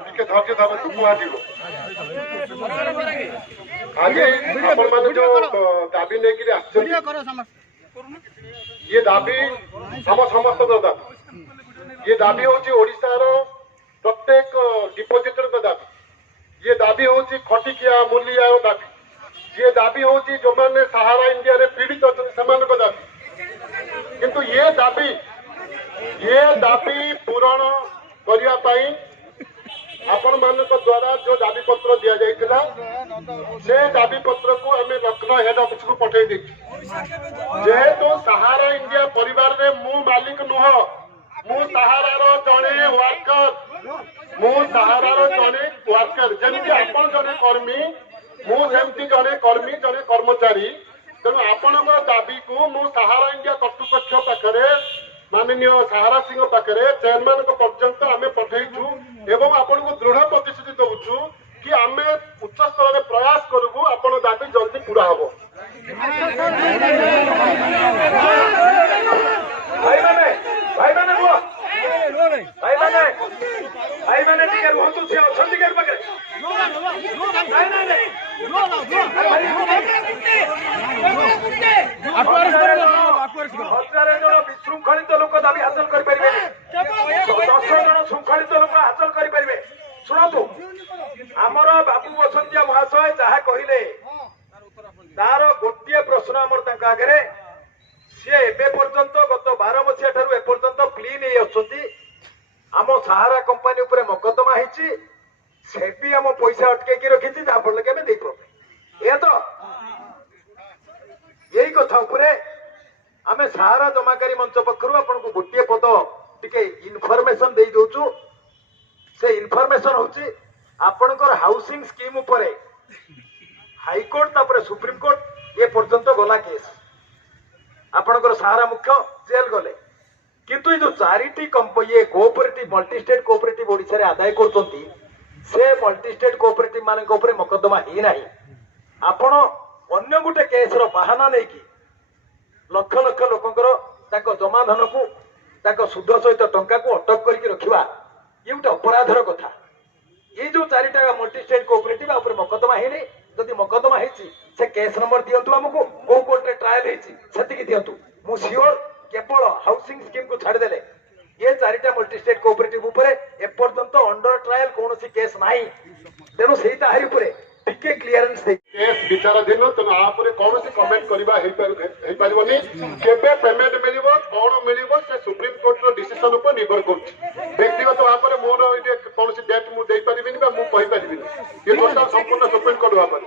टिके धैर्य धरतु कुआजिब आज आपण माने जो दाबी लेकिन ये दाबी हम समस्त दाबी ये दाबी हूँ ओडिशार प्रत्येक डिपोजिटर दाबी ये दाबी हूँ खटिकिया मूलिया दाबी ये दाबी हूँ जो मैंने सहारा इंडिया रे पीड़ित अच्छा से दाबी किंतु ये दाबी पूरण करने आपण मान द्वारा जो दाबी पत्र दि जाइथिला से दाबी पत्र को आम लखनऊ हेड ऑफिस को पठे जेहेतु सहारा इंडिया परिवार रे मु मालिक नुह मु सहारार जड़े वर्कर जमी आपण जड़े कर्मी मुझे जड़े कर्मी जड़े कर्मचारी तेणु आपण दाबी को मु सहारा इंडिया कर्तृपक्ष पाखे माननीय सहारा सिंह पाखे चेयरमैन पर्यंत आम पठेचु एवं आपण को दृढ़ प्रतिश्रुति दौचु कि आम उच्च स्तर में प्रयास करूँ आपण दाबी जल्दी पूरा हम भाई मैंने रुहतु सी अच्छा विशृंखलित लोक दाबी हासिल कर 10 जन श्रृंखलित लोक हासिल करें शुणु आमर बाबू बसंतिया महाशय जहाँ कहले तार गोटे प्रश्न आमर आगे सी एपर्यंत गत 12 मसीहा ठारू एपर्यंत प्ली नहीं आम सहारा कंपानी उपरे मकदमा होती सेबी आम पैसा अटके रखी जहाँफल कि आम दे ये तो यही कथा आम सहारा जमाकारी मंच पक्षर आपन को गोटे पद टिके इनफॉरमेशन दे दउचु से इनफॉरमेशन होची आपनकर हाउसिंग स्कीम उपरे हाईकोर्ट तापर सुप्रीम कोर्ट ये पर्यंत गला केस आपनकर सहारा मुख्य जेल गले किंतु ये जो चारिटी ये cooperative multi state cooperative Odisha रे आदाय करचंती से मल्टी स्टेट कोऑपरेटिव माने को ऊपर मकदमा ही नाही आपण अन्य गुटे केस रो बहाना नै कि लक्ष लक्ष लोकंकर ताको जमा धन को ताको सुध सहित टंका को अटक करके रखिबा ये गोटे अपराधर कथा ये जो चारिटा मल्टी स्टेट कोऑपरेटिव ऊपर मकदमा ही नै जदि मकदमा हेची से केस नंबर दियंतु हमको को कोर्ट रे ट्रायल हेची सेतिकी दियंतु मु सियोर केवल हाउसिंग स्कीम को छाड़ देले ये चारिटा मल्टी स्टेट कोऑपरेटिव ऊपर एपर्यंत अंडर ट्रायल कौन सी केस नाही तेणु से ताहारी ऊपर टिके क्लियरेंस दे केस विचाराधीन तेणु आपर कौन सी कमेंट करबा हे पारिबनी केबे पेमेंट मिलिबो कोन मिलिबो से सुप्रीम कोर्ट रो डिसीजन ऊपर निर्भर करूछ व्यक्तिगत आपर मोर ये कौन सी डेट मु देई परिबिनी बा मु कहि परिबिनी ये टोटल संपूर्ण सुप्रीम कोर्ट ऊपर